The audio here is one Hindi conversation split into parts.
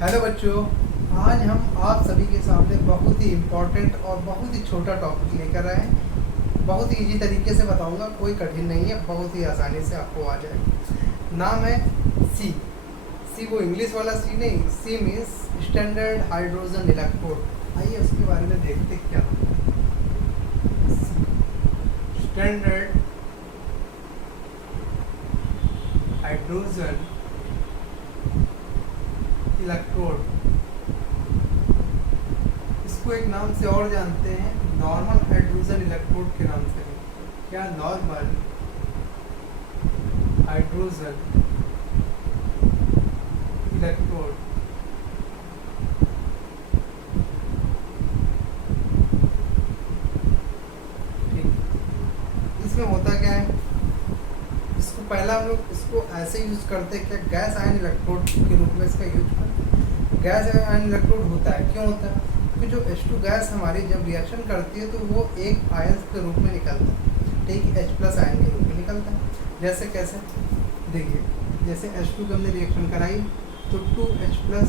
हेलो बच्चों। आज हम आप सभी के सामने बहुत ही इम्पोर्टेंट और बहुत ही छोटा टॉपिक लेकर आए हैं। बहुत ही इजी तरीके से बताऊंगा, कोई कठिन नहीं है, बहुत ही आसानी से आपको आ जाएगा। नाम है सी। सी वो इंग्लिश वाला सी नहीं, she means standard hydrogen electrode. आइए उसके बारे में देखते क्या स्टैंडर्ड हाइड्रोजन इलेक्ट्रोड। इसको एक नाम से और जानते हैं, नॉर्मल हाइड्रोजन इलेक्ट्रोड के नाम से। क्या? Normal hydrogen electrode. ठीक, इसमें होता क्या है, इसको पहला हम लोग इसको ऐसे यूज करते हैं, क्या गैस आयन इलेक्ट्रोड के रूप में इसका यूज करते हैं। गैस आयन इलेक्ट्रोड होता है, क्यों होता है? क्योंकि जो H2 गैस हमारी जब रिएक्शन करती है तो वो एक आयन के रूप में निकलता है, ठीक, H+ आयन के रूप में निकलता है। जैसे कैसे देखिए, जैसे H2 की हमने रिएक्शन कराई तो 2H+ +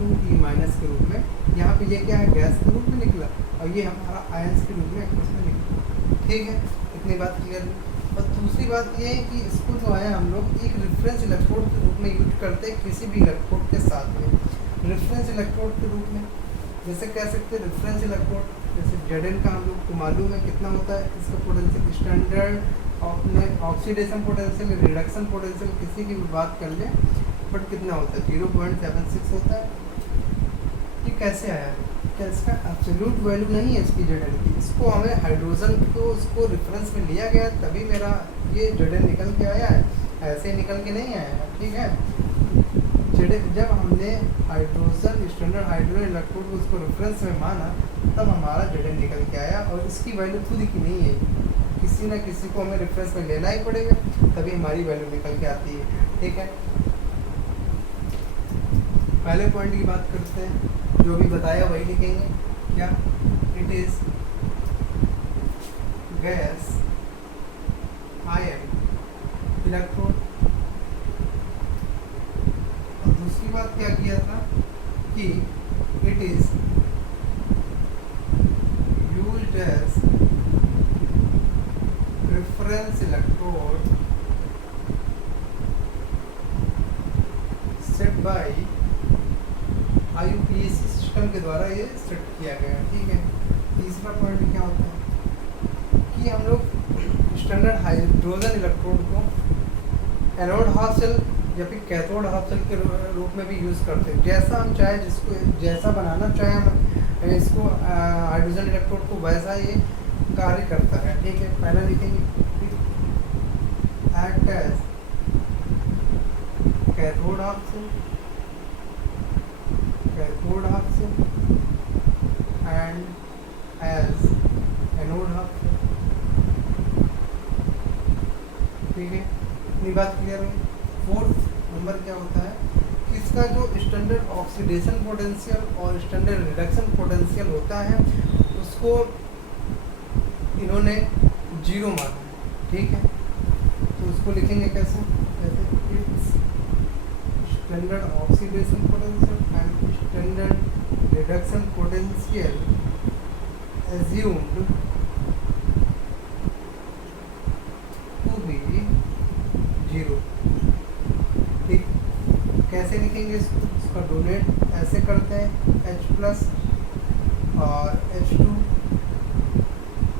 2E- के रूप में, यहाँ पे ये क्या है, गैस के रूप में निकला, और ये हमारा आयंस के रूप में इसमें निकला। ठीक है, इतनी बात क्लियर है। और दूसरी बात ये है कि इसको जो है हम लोग एक रेफरेंस इलेक्ट्रोड के रूप में यूज करते हैं किसी भी इलेक्ट्रोड के साथ में। रेफरेंस इलेक्ट्रोड के रूप में जैसे कह सकते हैं रेफरेंस इलेक्ट्रोड, जैसे Zn का हम लोग को मालूम है कितना होता है इसका पोटेंशियल, स्टैंडर्ड अपने ऑक्सीडेशन पोटेंशियल, रिडक्शन पोटेंशियल किसी की भी बात कर ले, बट कितना होता है 0.76 होता है। ये कैसे आया? क्या इसका एब्सोल्यूट वैल्यू नहीं है इसकी Zn की, इसको हमें हाइड्रोजन को उसको रेफरेंस में लिया गया तभी मेरा ये Zn निकल के आया है, ऐसे निकल के नहीं आया है। ठीक है, जब हमने हाइड्रोजन स्टैंडर्ड हाइड्रोजन इलेक्ट्रोड को उसको रेफरेंस में माना तब हमारा Zn निकल के आया, और इसकी वैल्यू खुद की नहीं है, किसी ना किसी को हमें रेफरेंस में लेना ही पड़ेगा तभी हमारी वैल्यू निकल के आती है। ठीक है, पहले पॉइंट की बात करते हैं, जो भी बताया वही लिखेंगे। क्या? It is gas ion electrode. और दूसरी बात क्या किया था कि it is used as reference electrode set by IUPAC system के द्वारा ये सेट किया गया। ठीक है, तीसरा पॉइंट क्या होता है कि हम लोग स्टैंडर्ड हाइड्रोजन इलेक्ट्रोड को एनोड हाफ सेल या फिर कैथोड हाफ सेल के रूप में भी यूज़ करते हैं। जैसा हम चाहे, जिसको जैसा बनाना चाहे हम इसको हाइड्रोजन इलेक्ट्रोड को, वैसा ये कार्य करता है। ठीक है, पहला लिखेंगे act as cathode half cell, cathode half cell and as anode half cell. ठीक है, इतनी बात क्लियर हुई। फोर्थ नंबर क्या होता है कि इसका जो स्टैंडर्ड ऑक्सीडेशन पोटेंशियल और स्टैंडर्ड रिडक्शन पोटेंशियल होता है उसको इन्होंने 0 माना। ठीक है, तो उसको लिखेंगे कैसे? जैसे it's standard oxidation potential and standard reduction potential assumed to be 0। ठीक, कैसे लिखेंगे इसको? इसका डोनेट ऐसे करते हैं, H+ और H2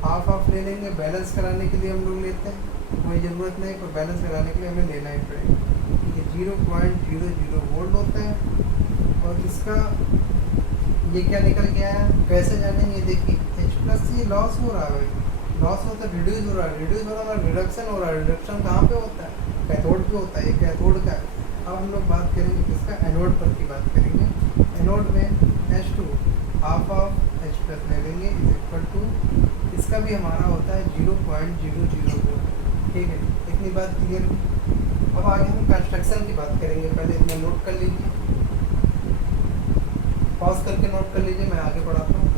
हाफ हाफ ले लेंगे, बैलेंस कराने के लिए हम लोग लेते हैं, कोई ज़रूरत नहीं, पर बैलेंस कराने के लिए हमें लेना ही पड़ेगा। ठीक है, 0.00 वोल्ट होता है। और इसका ये क्या निकल के आया, कैसे जानेंगे? देखिए H+ ये लॉस हो रहा है, लॉस होता है, रिड्यूस हो रहा है, रिड्यूस हो रहा है, रिडक्शन हो रहा है। रिडक्शन कहाँ पे होता है? कैथोड पे होता है, ये कैथोड का है। अब हम लोग बात करेंगे किसका? एनोड पर की बात करेंगे। एनोड में H2 हाफ ऑफ H+ ले लेंगे इज इक्वल टू, इसका भी हमारा होता है 0.00 वोल्ट। ठीक है, इतनी बात क्लियर। अब आगे हम कंस्ट्रक्शन की बात करेंगे, पहले इतना नोट कर लीजिए, पॉज करके नोट कर लीजिए, मैं आगे बढ़ाता हूँ।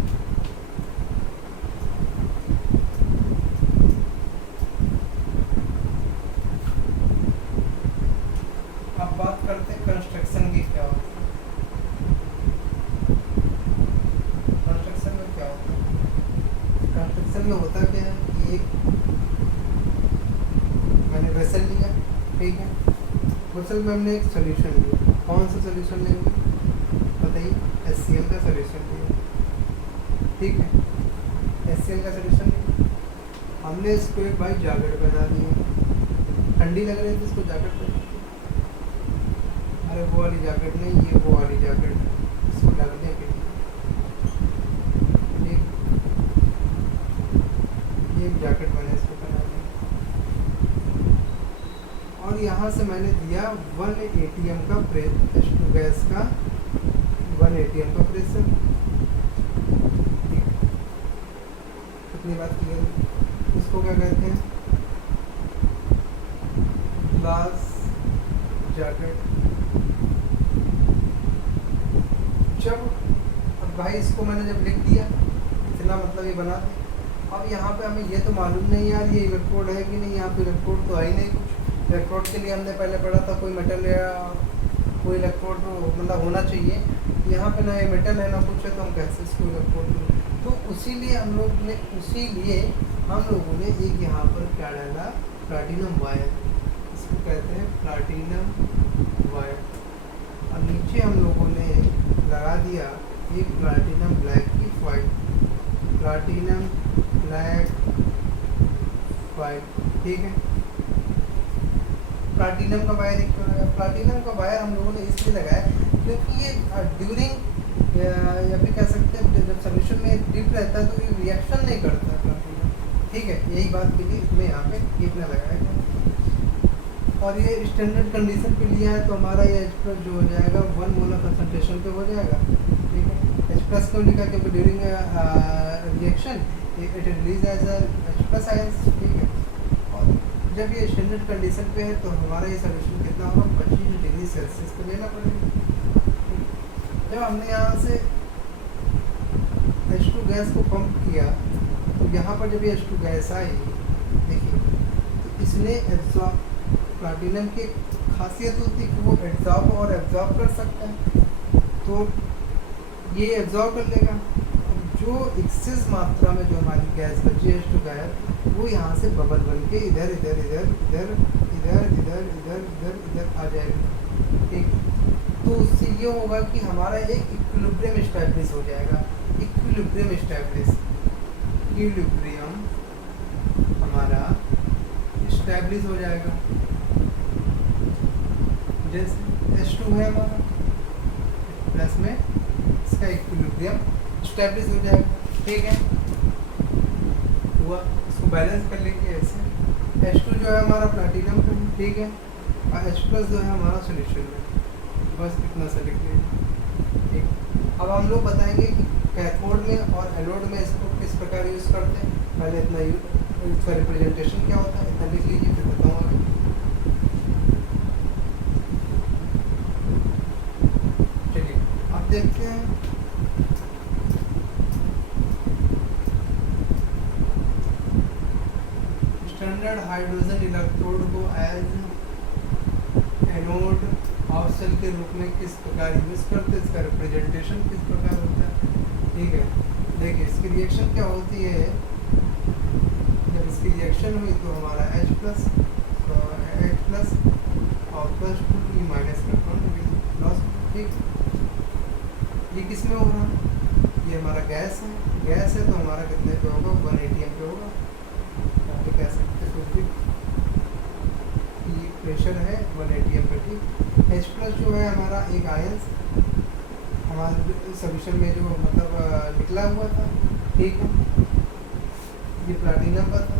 अब बात करते हैं कंस्ट्रक्शन की क्या होती है। में होता क्या है कि एक मैंने वेसल लिया, ठीक है, वेसल में हमने एक सोल्यूशन लिया। कौन सा सोल्यूशन लेंगे बताइए? HCl का सोल्यूशन लिया, ठीक है, HCl का सोल्यूशन लिया। हमने इसको एक भाई जैकेट बना दिया, ठंडी लग रही थी इसको जैकेट बना दी। अरे वो वाली जैकेट नहीं, ये वो वाली जैकेट इसको लगने के लिए, एक जैकेट मैंने इसको बना दिया। और यहाँ से मैंने दिया 1 atm का H2 गैस का 1 atm का प्रेशर। कितनी बात क्लियर? इसको क्या कहते हैं? Glass jacket. जब अब भाई इसको मैंने जब लिख दिया, इतना मतलब ये बना दिया। अब यहाँ पे हमें ये तो मालूम नहीं यार ये इलेक्ट्रोड है कि नहीं, यहाँ पे इलेक्ट्रोड तो है ही नहीं कुछ। इलेक्ट्रोड के लिए हमने पहले पढ़ा था कोई मेटल या कोई इलेक्ट्रोड मतलब होना चाहिए। यहाँ पे ना ये मेटल है ना कुछ है, तो हम कैसे इसको इलेक्ट्रोड? तो इसीलिए हम लोगों ने एक यहाँ पर क्या डाला? प्लैटिनम वायर, इसको कहते हैं प्लैटिनम वायर। और नीचे हम लोगों ने लगा दिया एक प्लैटिनम ब्लैक की फॉइल, प्लैटिनम ब्लैक वायर, ठीक है। प्लैटिनम का वायर हम लोगों ने इसलिए लगाया क्योंकि ये ड्यूरिंग या फिर कह सकते हैं जब सोल्यूशन में डिप रहता है तो ये रिएक्शन नहीं करता प्लैटिनम, ठीक है। यही बात के लिए इसमें यहाँ पे इतना लगाया गया। और ये स्टैंडर्ड कंडीशन पे लिया है तो हमारा ये H+ जो हो जाएगा 1 मोलर कंसनट्रेशन पे हो जाएगा, ठीक है। H+ क्यों लिखा? क्योंकि during reaction it release as H+ ions, ठीक है। और जब ये स्टैंडर्ड कंडीशन पे है तो हमारा ये सोल्यूशन कितना होगा? 25 डिग्री सेल्सियस पे लेना पड़ेगा। जब हमने यहाँ से H2 गैस को पंप किया तो यहाँ पर जब ये H2 गैस आई, देखिए, तो इसने प्लैटिनम की खासियत होती है कि वो एब्जॉर्ब और एब्जॉर्ब कर सकता है, तो ये एब्जॉर्ब कर लेगा। जो एक्सेस मात्रा में जो हमारी गैस बची है H2 गैस, वो यहाँ से बबल बन के इधर इधर इधर इधर इधर इधर इधर इधर इधर आ जाएगी, ठीक। तो उससे ये होगा कि हमारा एक इक्विलिब्रियम एस्टैब्लिश हो जाएगा। इक्विलिब्रियम हमारा एस्टैब्लिश हो जाएगा। जैसे H2 है हमारा, प्लस में इसका इक्विलिब्रियम एस्टैब्लिश हो जाएगा, ठीक है। हुआ, इसको बैलेंस कर लेंगे ऐसे। H2 जो है हमारा प्लैटिनम पे, ठीक है, और H+ जो है हमारा सोल्यूशन में। बस इतना सा लिख लीजिए, ठीक। अब हम लोग बताएंगे कि कैथोड में और एनोड में इसको किस प्रकार यूज़ करते हैं। पहले इतना इसका रिप्रेजेंटेशन क्या होता है इतना लिख लीजिए, फिर बताऊँगा। चलिए अब देखते हैं स्टैंडर्ड हाइड्रोजन इलेक्ट्रोड को एज एनोड ऑफ सेल के रूप में किस प्रकार यूज करते हैं, इसका रिप्रेजेंटेशन किस प्रकार होता है, ठीक है। देखिए इसकी रिएक्शन क्या होती है। जब इसकी रिएक्शन हुई तो हमारा H+ और +2 माइनस इलेक्ट्रॉन लॉस, ठीक। ये किस में होगा? ये हमारा गैस है तो हमारा कितने पे होगा? 1 atm पे होगा। आप कह सकते हैं प्रेशर है 1 atm पे, ठीक। H+ जो है हमारा एक आयंस हमारे सोल्यूशन में जो मतलब निकला हुआ था, ठीक है। ये प्लैटिनम पर था,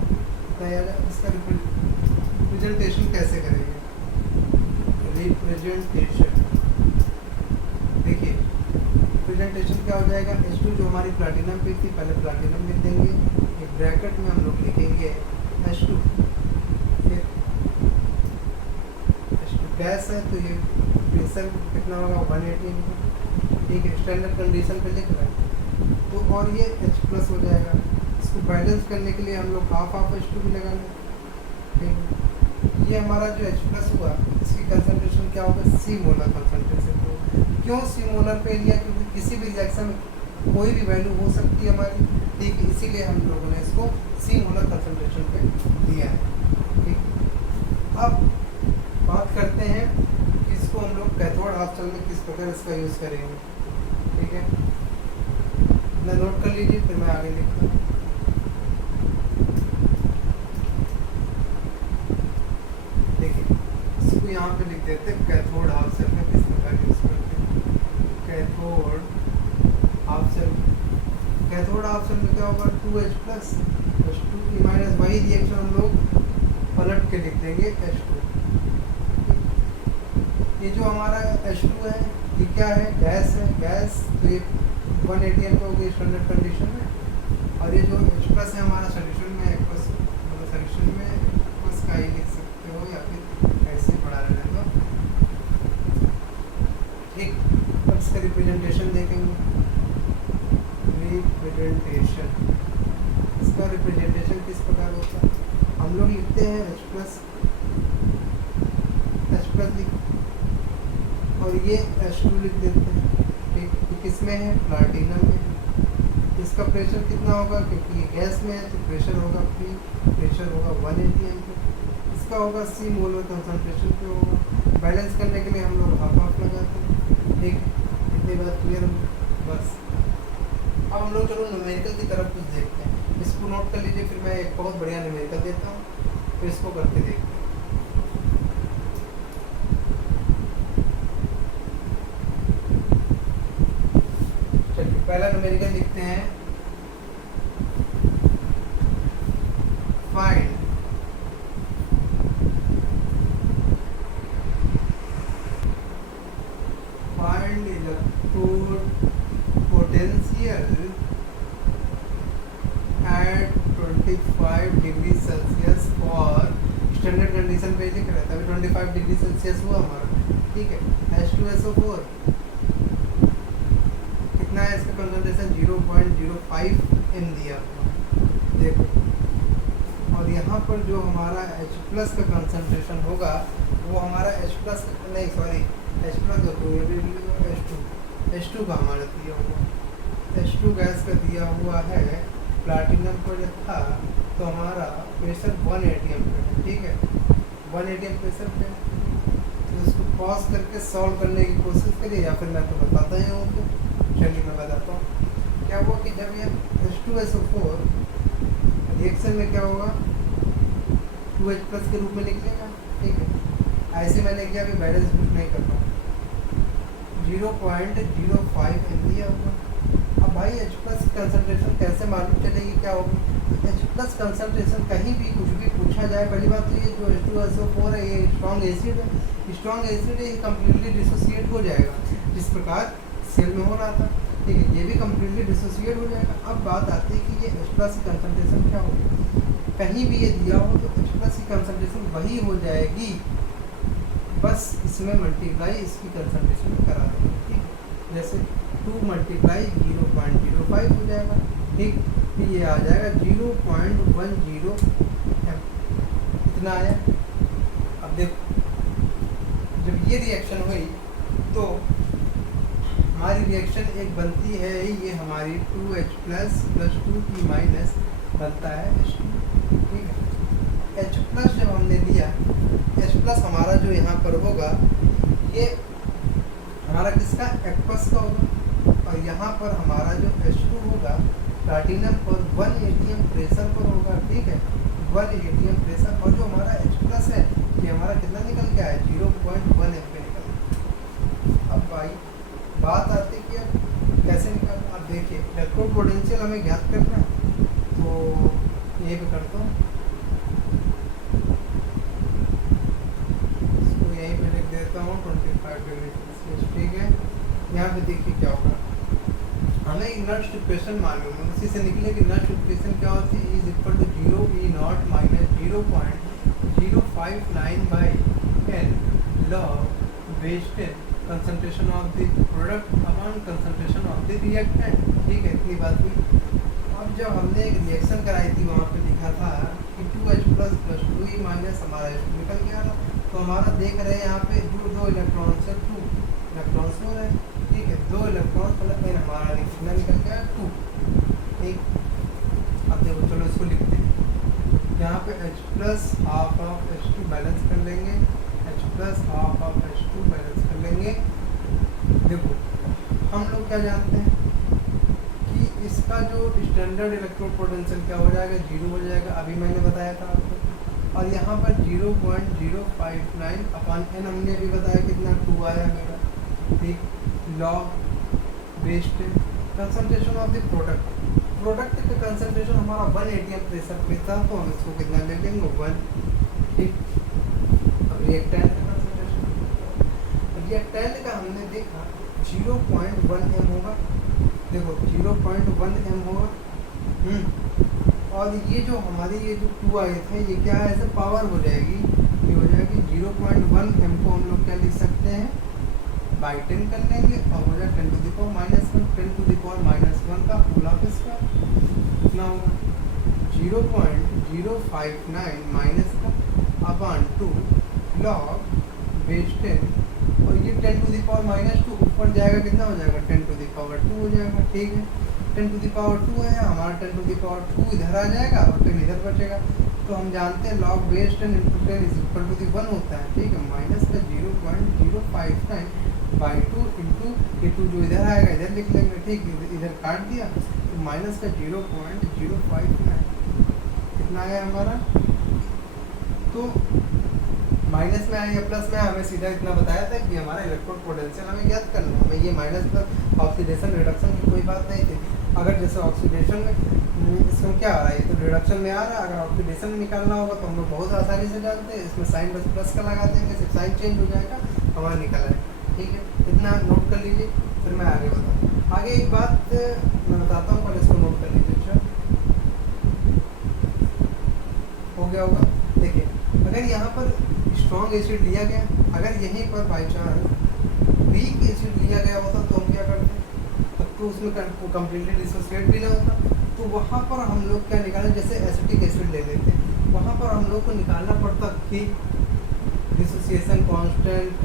तैयार है। इसका रिप्रेजेंटेशन कैसे करेंगे? रिप्रेजेंटेशन देखिए, रिप्रेजेंटेशन क्या हो जाएगा? H2 जो हमारी प्लैटिनम पे थी, पहले प्लैटिनम लिख देंगे, एक ब्रैकेट में हम लोग लिखेंगे H2, गैस है तो ये प्रेशर कितना होगा? 1 atm, ठीक है। स्टैंडर्ड कंडीशन पे लिख रहे हैं तो, और ये H+ हो जाएगा। इसको बैलेंस करने के लिए हम लोग हाफ H2 भी लगा लें, ठीक है। ये हमारा जो H+ हुआ इसकी कंसंट्रेशन क्या होगा? C molar concentration. क्यों C मोलर पे लिया? क्योंकि किसी भी रिएक्शन कोई भी वैल्यू हो सकती है हमारी, ठीक है, इसीलिए हम लोगों ने इसको सी मोलर कंसंट्रेशन पे दिया है, ठीक। अब बात करते हैं कि इसको हम लोग कैथोड हाफ सेल में किस प्रकार इसका यूज़ करेंगे, ठीक है। ना नोट कर लीजिए, फिर मैं आगे लिखता हूँ। देखिए इसको यहाँ पे लिख देते हैं कैथोड हाफ सेल में किस प्रकार यूज़ करते हैं। Cathode half cell, cathode half cell में क्या होगा, 2H प्लस H2 माइनस, वही रिएक्शन हम लोग पलट के लिख देंगे H2। ये जो हमारा H2 है ये क्या है, गैस है, गैस, तो ये 180 पे होगी स्टैंडर्ड कंडीशन में, और ये जो H प्लस है हमारा सोल्यूशन में एक्वस, मतलब सोल्यूशन में एक्वस का ही लिख सकते हो या फिर ऐसे पढ़ा रहने दो, ठीक। अब इसका रिप्रेजेंटेशन देखेंगे, रिप्रेजेंटेशन, इसका रिप्रेजेंटेशन किस प्रकार होता है, हम लोग लिखते हैं H प्लस लिख, और ये H2 लिख देते हैं, ठीक। तो किस में है, प्लाटिनम में। इसका प्रेशर कितना होगा, क्योंकि ये गैस में है तो प्रेशर होगा P, प्रेशर होगा 180 एमपी। इसका होगा सी मोलर कंसंट्रेशन पे होगा। बैलेंस करने के लिए हम लोग हाफ हाफ लगाते हैं, ठीक। इतनी बात क्लियर होगी बस। अब हम लोग चलो न्यूमेरिकल की तरफ कुछ देखते हैं, इसको नोट कर लीजिए, फिर मैं एक बहुत बढ़िया न्यूमेरिकल देता हूँ, तो इसको करके देखते हैं। पहला न्यूमेरिकल लिखते हैं, find electrode potential at 25 degree Celsius for standard condition पे लिख रहा है, तभी 25 डिग्री सेल्सियस हुआ हमारा, ठीक है। H2SO4 कितना है, इसका कंसंट्रेशन 0.05 m दिया हुआ, देखो। और यहाँ पर जो हमारा H प्लस का कंसंट्रेशन होगा वो हमारा H प्लस नहीं, सॉरी, H प्लस H2 का हमारा दिया हुआ, H2 गैस का दिया हुआ है। प्लाटिनम पर जब था तो हमारा प्रेशर 180 एमपी, ठीक है, 180 एम प्रेशर पे। तो इसको पॉज करके सॉल्व करने की कोशिश करिए, या फिर मैं तो बताता ही हूँ, चलिए मैं बताता हूँ। क्या हुआ कि जब ये H2SO4 रिएक्शन में क्या होगा, 2H प्लस के रूप में निकलेगा, ठीक है। ऐसे मैंने किया, अभी बैलेंस कुछ नहीं कर रहा हूँ, 0.05 m दिया होगा। अब भाई H प्लस कंसंट्रेशन कैसे मालूम चलेगी, क्या होगा, H प्लस कंसंट्रेशन कहीं भी कुछ भी पूछा जाए, पहली बात तो ये जो H2SO4 है ये स्ट्रॉन्ग एसिड है, स्ट्रॉन्ग एसिड है, ये कम्प्लीटली डिसोसिएट हो जाएगा, जिस प्रकार सेल में हो रहा था, ठीक है, ये भी कम्प्लीटली डिसोसिएट हो जाएगा। अब बात आती है कि ये H प्लस की कंसंट्रेशन क्या होगी, कहीं भी ये दिया हो तो H प्लस की कंसंट्रेशन वही हो जाएगी, बस इसमें मल्टीप्लाई इसकी कंसंट्रेशन करा देंगे, ठीक है। जैसे 2 मल्टीप्लाई 0.05 हो जाएगा, ठीक, फिर ये आ जाएगा 0.10 m, इतना आया। अब देखो जब ये रिएक्शन हुई तो हमारी रिएक्शन एक बनती है, ये हमारी 2H plus plus 2P minus बनता है H2, ठीक है। H प्लस जब हमने लिया, H प्लस हमारा जो यहाँ पर होगा ये हमारा किसका, एक्वस का होगा, और यहाँ पर हमारा जो H2 होगा प्लैटिनम पर 180 एम प्रेशर पर होगा, ठीक है, 180 एम प्रेशर, और जो हमारा H प्लस है ये हमारा कितना निकल गया है, 0.1 एम पे निकल गया। अब भाई बात आती है कि कैसे निकल, अब देखिए इलेक्ट्रोड पोटेंशियल हमें ज्ञात करना है, तो ये भी करता हूँ, इसको यहीं पे लिख देता हूँ 25 डिग्री सेल्सियस, ठीक है। यहाँ पे देखिए क्या होगा, हमें इनर्ट डिप्रेशन मालूम है, उसी से निकले कि इनर्ट डिप्रेशन क्या होती है, is equal to 0 E naught minus 0.059 by n log wastage concentration of the product upon concentration of the reactant, ठीक है, इतनी बात हुई। अब जब हमने एक रिएक्शन कराई थी वहाँ पे लिखा था कि 2H plus plus 2E minus हमारा H2 निकल गया था, तो हमारा देख रहे हैं यहाँ पे जो 2 इलेक्ट्रॉन्स है, 2 इलेक्ट्रॉन्स हो रहे हैं, ठीक है, 2 2 इलेक्ट्रॉन मतलब n हमारा कितना निकल गया 2। ठीक, अब देखो चलो इसको लिखते हैं। यहाँ पे H plus half of H2 balance कर लेंगे, H plus half of H2 balance कर लेंगे। देखो हम लोग क्या जानते हैं कि इसका जो स्टैंडर्ड इलेक्ट्रोड पोटेंशियल क्या हो जाएगा, 0 हो जाएगा, अभी मैंने बताया था आपको। और यहाँ पर 0.059 अपन n हमने अभी बताया कितना 2 आया मेरा। ठीक, log based concentration of the product का कंसंट्रेशन हमारा 1 atm प्रेशर पे था, तो हम इसको कितना ले लेंगे 1। ठीक, अब रिएक्टेंट का कंसंट्रेशन, रिएक्टेंट का हमने देखा 0.1 m होगा। देखो 0.1 m होगा। और ये जो हमारी ये जो 2 आए थे ये क्या है, ऐसे पावर हो जाएगी, ये हो जाएगी 0.1 m को हम लोग क्या लिख सकते हैं बाई 10 कर लेंगे और हो जाए 10 to the power -1, 10 to the power -1 का होल ऑफ स्क्वायर कितना होगा 0.059 माइनस का अपॉन 2 लॉग बेस 10, और ये 10 to the power -2 ऊपर जाएगा कितना हो जाएगा 10 to the power 2 हो जाएगा। ठीक है, 10 to the power 2 है हमारा, 10 to the power 2 इधर आ जाएगा और 10 इधर बचेगा। तो हम जानते हैं log base 10 into 10 is equal to the 1 होता है। ठीक है, माइनस का 0.059 बाई 2 इंटू ये 2 जो इधर आएगा इधर लिख लेंगे। ठीक, इधर काट दिया तो माइनस का 0.059 कितना आया हमारा, तो माइनस में आया या प्लस में, हमें सीधा इतना बताया था कि हमारा इलेक्ट्रोड पोटेंशियल हमें ज्ञात करना है। हमें ये माइनस पर ऑक्सीडेशन रिडक्शन की कोई बात नहीं थी। अगर जैसे ऑक्सीडेशन में इसमें क्या आ रहा है, ये तो रिडक्शन में आ रहा है, अगर ऑक्सीडेशन में निकालना होगा तो हम लोग बहुत आसानी से जानते हैं, इसमें साइन बस प्लस का लगा देंगे, सिर्फ साइन चेंज हो जाएगा, हमारा निकल आए। ठीक है, इतना नोट कर लीजिए, फिर मैं आगे बताऊँ। आगे एक बात मैं बताता हूँ, पहले इसको नोट कर लीजिए। अच्छा हो गया होगा। देखिए अगर यहाँ पर स्ट्रॉन्ग एसिड लिया गया, अगर यहीं पर बाई चांस वीक एसिड लिया गया होता तो हम क्या करते, तब तो उसमें कम्प्लीटली डिसोसिएट भी ना होता। तो वहाँ पर हम लोग क्या निकालें, जैसे एसिटिक एसिड ले लेते हैं, वहाँ पर हम लोग को निकालना पड़ता कि डिसोसिएशन कांस्टेंट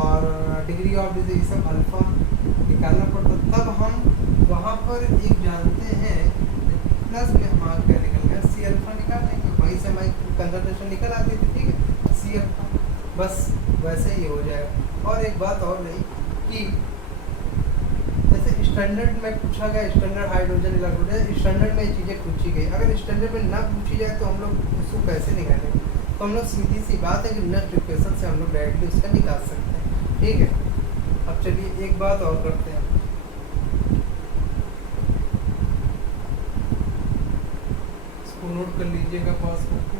और डिग्री ऑफ डिसोसिएशन अल्फा निकालना पड़ता, तब हम वहाँ पर एक जानते हैं प्लस में हमारा क्या निकल गया सी अल्फा निकाल लेंगे, वहीं से हमारी कंसंट्रेशन निकल आती थी। ठीक है, सी अल्फा, बस वैसे ही हो जाएगा। और एक बात और रही कि जैसे स्टैंडर्ड में पूछा गया, स्टैंडर्ड हाइड्रोजन इलेक्ट्रोड, स्टैंडर्ड में ये चीज़ें पूछी गई, अगर स्टैंडर्ड में ना पूछी जाए तो हम लोग उसको कैसे निकालेंगे, तो हम लोग सीधी सी बात है कि नेक्स्ट इक्वेशन से हम लोग डायरेक्टली उसका निकाल सकते हैं। ठीक है, अब चलिए एक बात और करते हैं, इसको नोट कर लीजिएगा पास करके।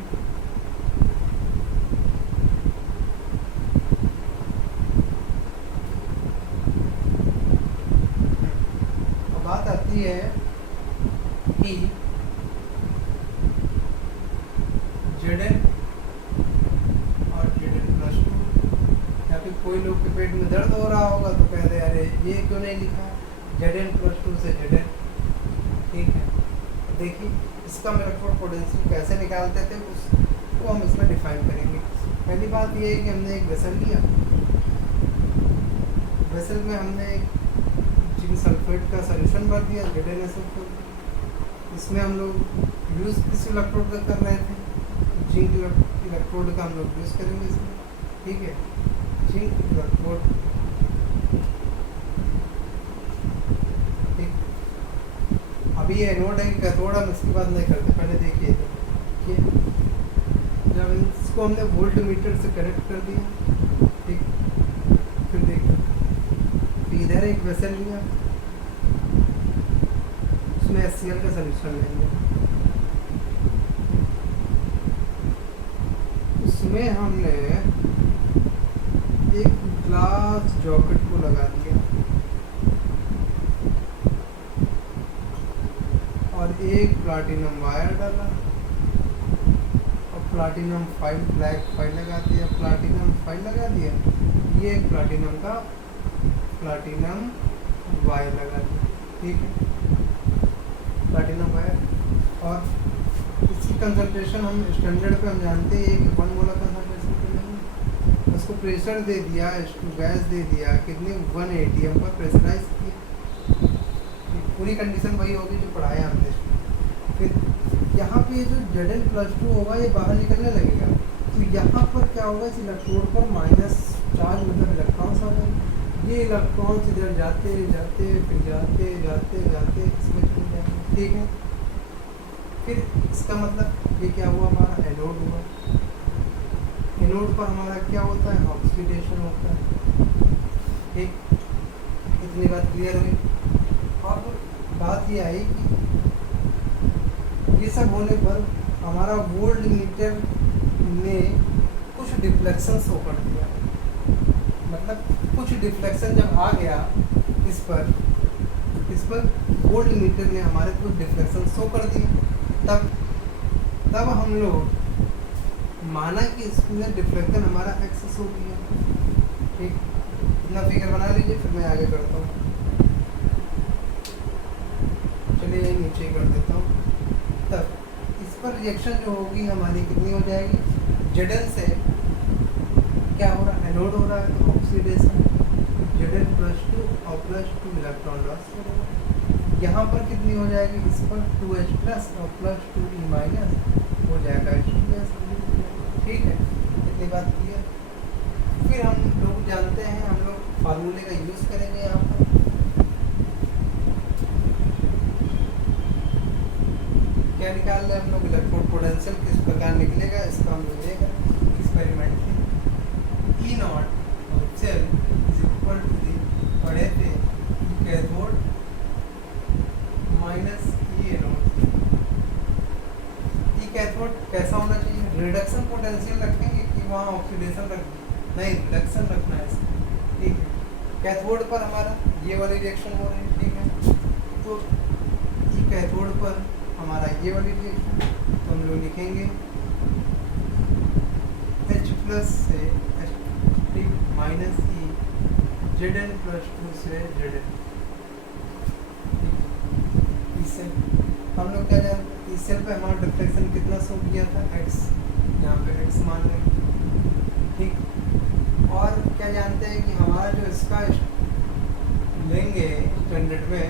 बात आती है कि Zn और Zn+2, या फिर कोई लोग के पेट में दर्द हो रहा होगा तो कहते अरे ये क्यों नहीं लिखा Zn+2 से Zn। ठीक है, देखिए इसका इलेक्ट्रोड पोटेंशियल कैसे निकालते थे उसको हम इसमें डिफाइन करेंगे। पहली बात ये है कि हमने एक वेसल लिया, वेसल में हमने जिंक सल्फेट का सॉल्यूशन भर दिया ZnSO4। इसमें हम लोग यूज़ किस इलेक्ट्रोड का कर रहे थे, जिंक इलेक्ट्रोड का हम लोग यूज़ करेंगे इसमें। ठीक है, जिंक इलेक्ट्रोड। ठीक, अभी ये नोट है कि कैथोड हम इसकी बात नहीं करते, पहले देखिए कि जब इसको हमने वोल्ट मीटर से कनेक्ट कर दिया। ठीक, फिर देखिए इधर एक वेसल लिया, उसमें HCl का सॉल्यूशन लेंगे, उसमें हमने एक ग्लास जॉकेट को लगा दिया और एक प्लाटिनम वायर डाला और प्लाटिनम फाइल ब्लैक फाइल लगा दिया, प्लाटिनम फाइल लगा दिया, ये एक प्लाटिनम का प्लाटिनम वायर लगा दिया। ठीक है, प्लाटिनम वायर, और इसकी कंसंट्रेशन हम स्टैंडर्ड पे हम जानते हैं कि 1 मोलर कंसंट्रेशन पे लेंगे, उस इसको प्रेशर दे दिया, H2 गैस दे दिया, कितने 180 हम पर प्रेशराइज किया, पूरी कंडीशन वही होगी जो पढ़ाया हमने। फिर यहाँ पे जो Zn+2 होगा ये बाहर निकलने लगेगा, तो यहाँ पर क्या होगा, इस इलेक्ट्रोड पर माइनस चार्ज मतलब इलेक्ट्रॉन्स आ जाएंगे, ये इलेक्ट्रॉन्स इधर जाते जाते फिर जाते जाते जाते इसमें चले जाएंगे, ठीक है। फिर इसका मतलब ये क्या हुआ, हमारा एनोड हुआ। एनोड पर हमारा क्या होता है, ऑक्सीडेशन होता है, ठीक। इतनी बात क्लियर हुई। अब बात ये आई कि ये सब होने पर हमारा वोल्ट मीटर ने कुछ डिफ्लेक्शन शो कर दिया, मतलब कुछ डिफ्लेक्शन जब आ गया इस पर वोल्ट मीटर ने हमारे कुछ डिफ्लेक्शन शो कर दिया, तब हम लोग माना कि इसमें डिफ्लेक्शन हमारा एक्स शो किया, ठीक। इतना फिगर बना लीजिए, फिर मैं आगे करता हूँ। चलिए यही नीचे कर देता हूँ। तब इस पर रिएक्शन जो होगी हमारी कितनी हो जाएगी, Zn से क्या हो रहा है, एनोड हो रहा है तो ऑक्सीडेशन, Zn+2 और +2 इलेक्ट्रॉन लॉस करेगा। यहाँ पर कितनी हो जाएगी, इस पर 2H+ और +2E- हो जाएगा H2, ठीक है। इतनी बात क्लियर। फिर हम लोग जानते हैं, हम लोग फार्मूले का यूज़ करेंगे यहाँ पर। क्या निकाल रहे हैं हम लोग, इलेक्ट्रोड पोटेंशियल किस प्रकार निकलेगा, इसका हम लोग देख रहे हैं एक्सपेरिमेंट में। E0 of cell is equal to the पढ़े थे cathode minus E anode. E cathode कैसा होना चाहिए, रिडक्शन पोटेंशियल रखेंगे कि वहाँ ऑक्सीडेशन रख नहीं, रिडक्शन रखना है इसका, ठीक है। कैथोड पर हमारा ये वाली रिएक्शन हो रही है, ठीक है। तो E कैथोड पर हमारा ये वाली रिएक्शन, तो हम लोग लिखेंगे H+ से H माइनस E, Zn+2 से Zn। सेल हम लोग क्या जानते हैं, इस सेल पे हमारा डिफ्लेक्शन कितना शो किया था, x, यहाँ पे x मान लेंगे, ठीक। और क्या जानते हैं कि हमारा जो इसका लेंगे स्टैंडर्ड में,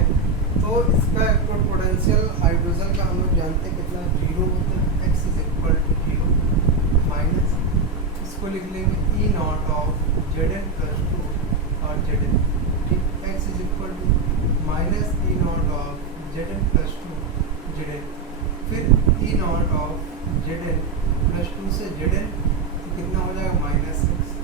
तो इसका इलेक्ट्रोड पोटेंशियल हाइड्रोजन का हम लोग जानते हैं कितना, 0 होता है, x is equal to 0 minus इसको लिख लेंगे E0 ऑफ Zn+2 और Zn, ठीक। x is equal to minus E0 of Zn+2 Zn, फिर E0 ऑफ Zn+2 से Zn, तो कितना हो जाएगा, -6।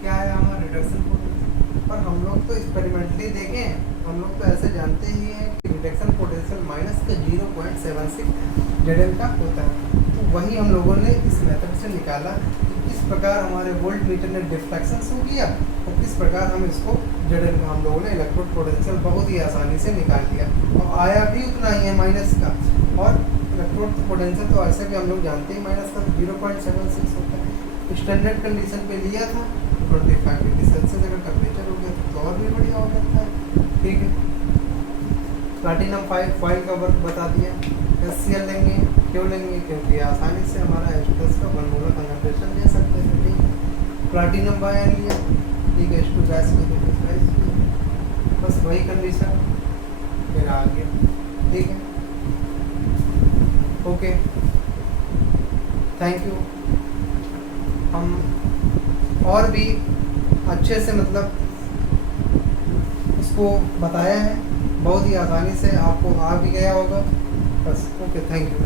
क्या है हमारा रिडक्शन पोटेंशियल। पर हम लोग तो एक्सपेरिमेंटली देखें, हम लोग तो ऐसे जानते ही हैं कि रिडक्शन पोटेंशियल -0.76 Zn का होता है। तो वही हम लोगों ने इस मेथड से निकाला कि किस प्रकार हमारे वोल्ट मीटर ने डिफ्लेक्शन शो किया और किस प्रकार हम इसको Zn का हम लोगों ने इलेक्ट्रोड पोटेंशियल बहुत ही आसानी से निकाल लिया, और आया भी उतना ही है माइनस का। और इलेक्ट्रोड पोटेंशियल तो ऐसे भी हम लोग जानते ही माइनस का 0.76 होता है। स्टैंडर्ड कंडीशन पे लिया था 25 डिग्री सेल्सियस, अगर टेम्परेचर हो गया तो और भी बढ़िया हो सकता है, ठीक है। प्लैटिनम फॉइल का वर्क बता दिया। HCl लेंगे, क्यों लेंगे, क्योंकि आसानी से हमारा H+ का 1 मोलर कंसंट्रेशन ले सकते हैं, ठीक है। प्लैटिनम आयन लिया, ठीक है, H2 गैस को प्रेशराइज किया, बस वही कंडीशन फिर आ गया, ठीक है। Okay, thank you. हम और भी अच्छे से मतलब उसको बताया है, बहुत ही आसानी से आपको आ भी गया होगा, बस। Okay, thank you.